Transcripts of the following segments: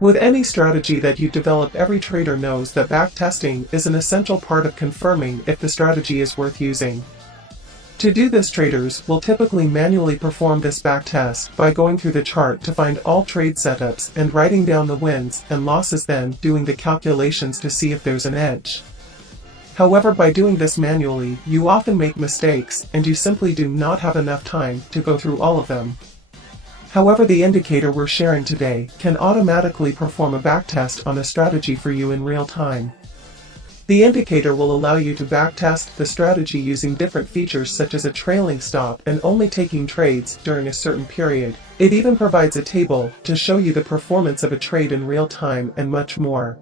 With any strategy that you develop, every trader knows that backtesting is an essential part of confirming if the strategy is worth using. To do this, traders will typically manually perform this backtest by going through the chart to find all trade setups and writing down the wins and losses, then doing the calculations to see if there's an edge. However, by doing this manually, you often make mistakes and you simply do not have enough time to go through all of them. However, the indicator we're sharing today can automatically perform a backtest on a strategy for you in real time. The indicator will allow you to backtest the strategy using different features such as a trailing stop and only taking trades during a certain period. It even provides a table to show you the performance of a trade in real time and much more.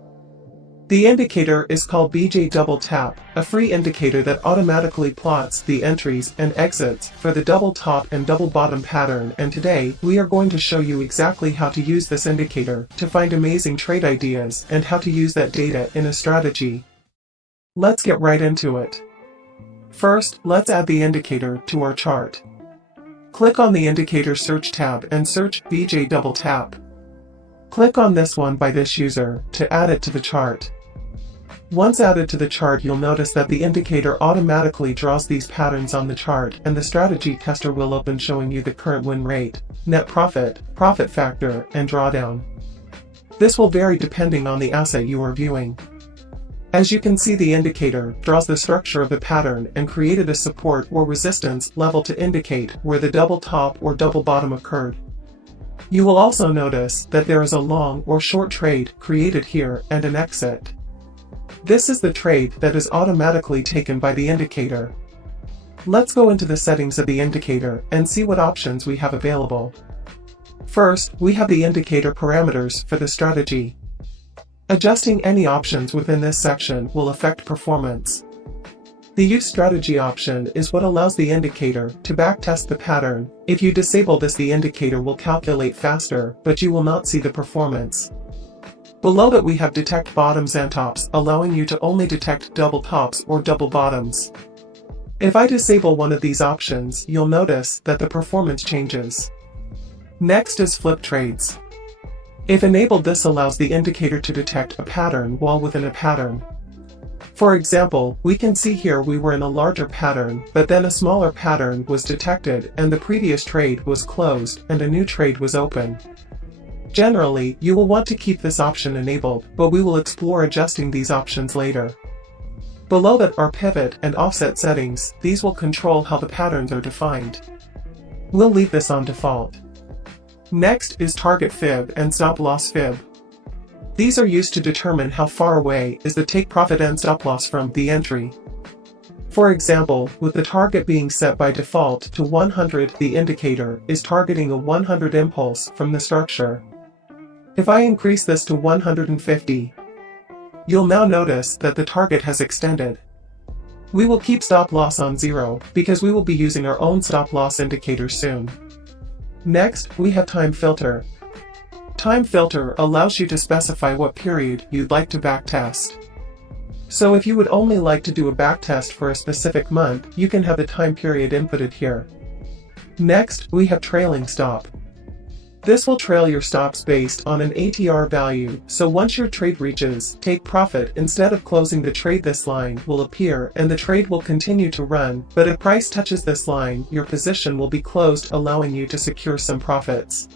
The indicator is called BJ Double Tap, a free indicator that automatically plots the entries and exits for the double top and double bottom pattern, and today we are going to show you exactly how to use this indicator to find amazing trade ideas and how to use that data in a strategy. Let's get right into it. First, let's add the indicator to our chart. Click on the indicator search tab and search BJ Double Tap. Click on this one by this user to add it to the chart. Once added to the chart, you'll notice that the indicator automatically draws these patterns on the chart, and the strategy tester will open showing you the current win rate, net profit, profit factor, and drawdown. This will vary depending on the asset you are viewing. As you can see, the indicator draws the structure of the pattern and created a support or resistance level to indicate where the double top or double bottom occurred. You will also notice that there is a long or short trade created here and an exit. This is the trade that is automatically taken by the indicator. Let's go into the settings of the indicator and see what options we have available. First, we have the indicator parameters for the strategy. Adjusting any options within this section will affect performance. The Use Strategy option is what allows the indicator to backtest the pattern. If you disable this, the indicator will calculate faster, but you will not see the performance. Below that we have Detect Bottoms and Tops, allowing you to only detect double tops or double bottoms. If I disable one of these options, you'll notice that the performance changes. Next is Flip Trades. If enabled, this allows the indicator to detect a pattern while within a pattern. For example, we can see here we were in a larger pattern, but then a smaller pattern was detected and the previous trade was closed and a new trade was open. Generally, you will want to keep this option enabled, but we will explore adjusting these options later. Below that are Pivot and Offset settings. These will control how the patterns are defined. We'll leave this on default. Next is Target Fib and Stop Loss Fib. These are used to determine how far away is the take profit and stop loss from the entry. For example, with the target being set by default to 100, the indicator is targeting a 100 impulse from the structure. If I increase this to 150, you'll now notice that the target has extended. We will keep stop loss on 0 because we will be using our own stop loss indicator soon. Next, we have Time Filter. Time Filter allows you to specify what period you'd like to backtest. So if you would only like to do a backtest for a specific month, you can have the time period inputted here. Next, we have Trailing Stop. This will trail your stops based on an ATR value, so once your trade reaches take profit, instead of closing the trade, this line will appear and the trade will continue to run, but if price touches this line, your position will be closed, allowing you to secure some profits.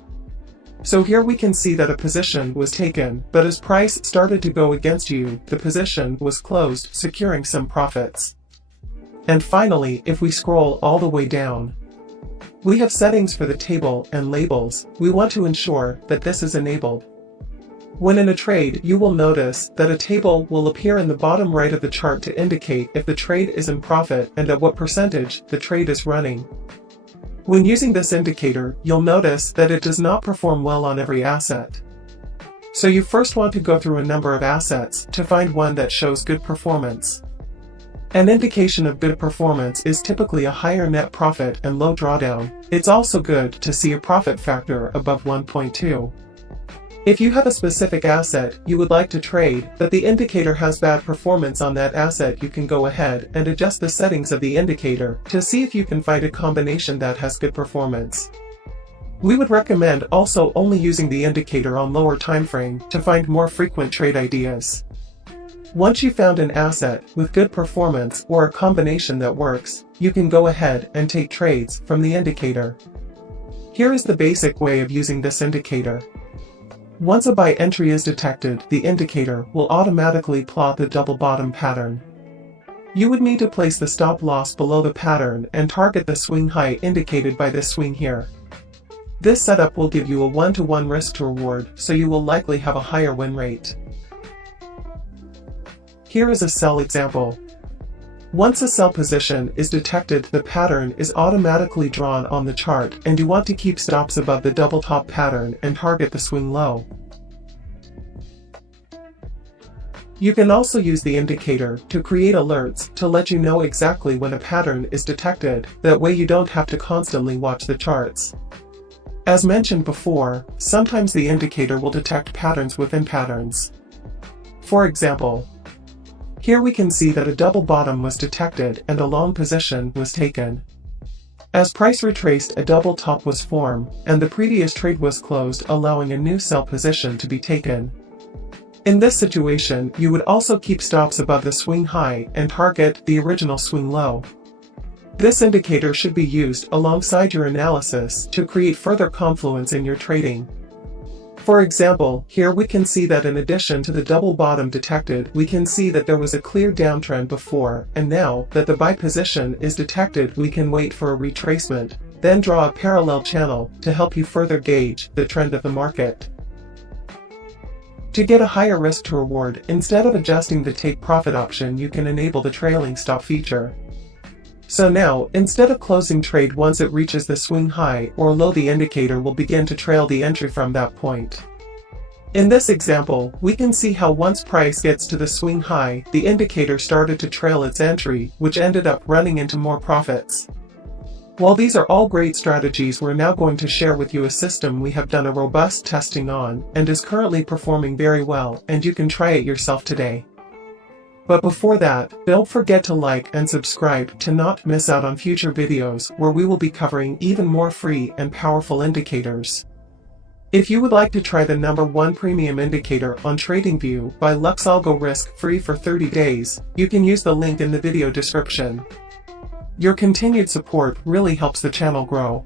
So here we can see that a position was taken, but as price started to go against you, the position was closed, securing some profits. And finally, if we scroll all the way down, we have settings for the table and labels. We want to ensure that this is enabled. When in a trade, you will notice that a table will appear in the bottom right of the chart to indicate if the trade is in profit and at what percentage the trade is running. When using this indicator, you'll notice that it does not perform well on every asset. So you first want to go through a number of assets to find one that shows good performance. An indication of good performance is typically a higher net profit and low drawdown. It's also good to see a profit factor above 1.2. If you have a specific asset you would like to trade, but the indicator has bad performance on that asset, you can go ahead and adjust the settings of the indicator to see if you can find a combination that has good performance. We would recommend also only using the indicator on lower time frame to find more frequent trade ideas. Once you've found an asset with good performance or a combination that works, you can go ahead and take trades from the indicator. Here is the basic way of using this indicator. Once a buy entry is detected, the indicator will automatically plot the double bottom pattern. You would need to place the stop loss below the pattern and target the swing high indicated by this swing here. This setup will give you a 1-to-1 risk to reward, so you will likely have a higher win rate. Here is a sell example. Once a sell position is detected, the pattern is automatically drawn on the chart, and you want to keep stops above the double top pattern and target the swing low. You can also use the indicator to create alerts to let you know exactly when a pattern is detected, that way you don't have to constantly watch the charts. As mentioned before, sometimes the indicator will detect patterns within patterns. For example, here we can see that a double bottom was detected and a long position was taken. As price retraced, a double top was formed, and the previous trade was closed, allowing a new sell position to be taken. In this situation, you would also keep stops above the swing high and target the original swing low. This indicator should be used alongside your analysis to create further confluence in your trading. For example, here we can see that in addition to the double bottom detected, we can see that there was a clear downtrend before, and now that the buy position is detected, we can wait for a retracement, then draw a parallel channel to help you further gauge the trend of the market. To get a higher risk to reward, instead of adjusting the take profit option, you can enable the trailing stop feature. So now, instead of closing trade once it reaches the swing high or low, the indicator will begin to trail the entry from that point. In this example, we can see how once price gets to the swing high, the indicator started to trail its entry, which ended up running into more profits. While these are all great strategies, we're now going to share with you a system we have done a robust testing on and is currently performing very well, and you can try it yourself today. But before that, don't forget to like and subscribe to not miss out on future videos where we will be covering even more free and powerful indicators. If you would like to try the #1 premium indicator on TradingView by LuxAlgo risk-free for 30 days, you can use the link in the video description. Your continued support really helps the channel grow.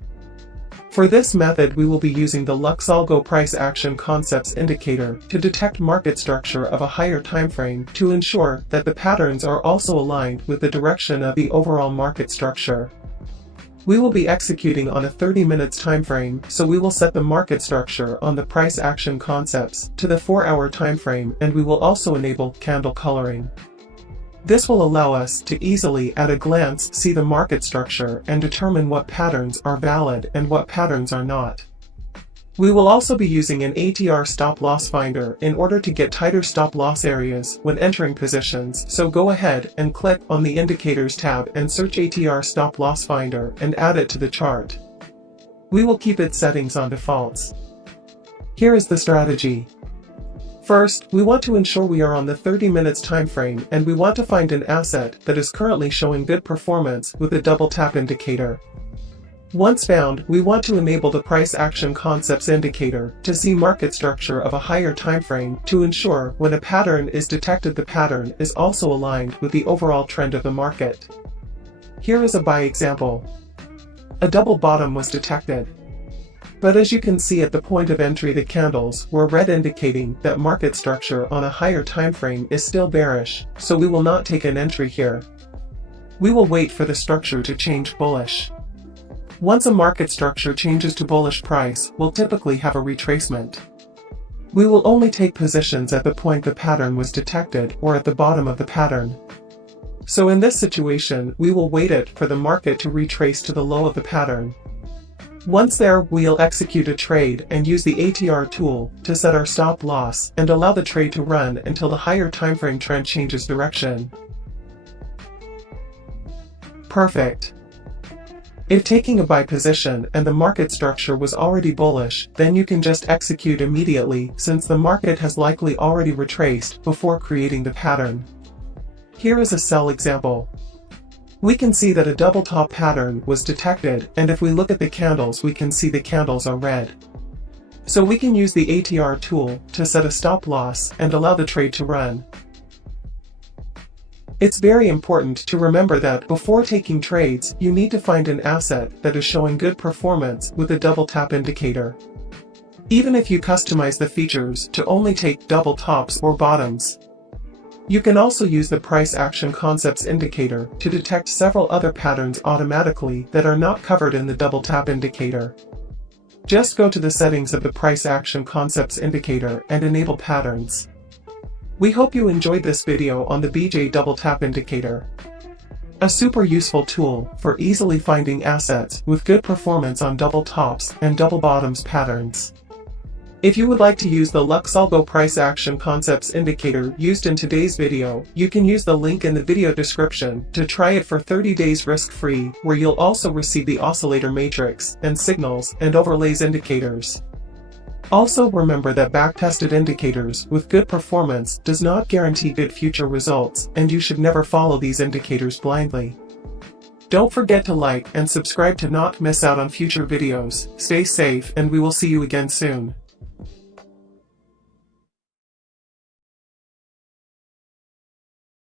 For this method, we will be using the LuxAlgo Price Action Concepts indicator to detect market structure of a higher time frame to ensure that the patterns are also aligned with the direction of the overall market structure. We will be executing on a 30 minutes time frame, so we will set the market structure on the Price Action Concepts to the 4-hour time frame, and we will also enable candle coloring. This will allow us to easily at a glance see the market structure and determine what patterns are valid and what patterns are not. We will also be using an ATR stop loss finder in order to get tighter stop loss areas when entering positions, so go ahead and click on the Indicators tab and search ATR stop loss finder and add it to the chart. We will keep its settings on defaults. Here is the strategy. First, we want to ensure we are on the 30 minutes time frame, and we want to find an asset that is currently showing good performance with a double tap indicator. Once found, we want to enable the Price Action Concepts indicator to see market structure of a higher time frame to ensure when a pattern is detected, the pattern is also aligned with the overall trend of the market. Here is a buy example. A double bottom was detected. But as you can see at the point of entry, the candles were red, indicating that market structure on a higher time frame is still bearish, so we will not take an entry here. We will wait for the structure to change bullish. Once a market structure changes to bullish, price will typically have a retracement. We will only take positions at the point the pattern was detected or at the bottom of the pattern. So in this situation, we will wait it for the market to retrace to the low of the pattern. Once there, we'll execute a trade and use the ATR tool to set our stop loss and allow the trade to run until the higher timeframe trend changes direction. Perfect. If taking a buy position and the market structure was already bullish, then you can just execute immediately, since the market has likely already retraced before creating the pattern. Here is a sell example. We can see that a double top pattern was detected, and if we look at the candles we can see the candles are red. So we can use the ATR tool to set a stop loss and allow the trade to run. It's very important to remember that before taking trades, you need to find an asset that is showing good performance with a double tap indicator. Even if you customize the features to only take double tops or bottoms. You can also use the price action concepts indicator to detect several other patterns automatically that are not covered in the double tap indicator. Just go to the settings of the price action concepts indicator and enable patterns. We hope you enjoyed this video on the BJ double tap indicator. A super useful tool for easily finding assets with good performance on double tops and double bottoms patterns. If you would like to use the Luxalgo price action concepts indicator used in today's video, you can use the link in the video description to try it for 30 days risk-free, where you'll also receive the oscillator matrix and signals and overlays indicators. Also remember that backtested indicators with good performance does not guarantee good future results, and you should never follow these indicators blindly. Don't forget to like and subscribe to not miss out on future videos. Stay safe and we will see you again soon.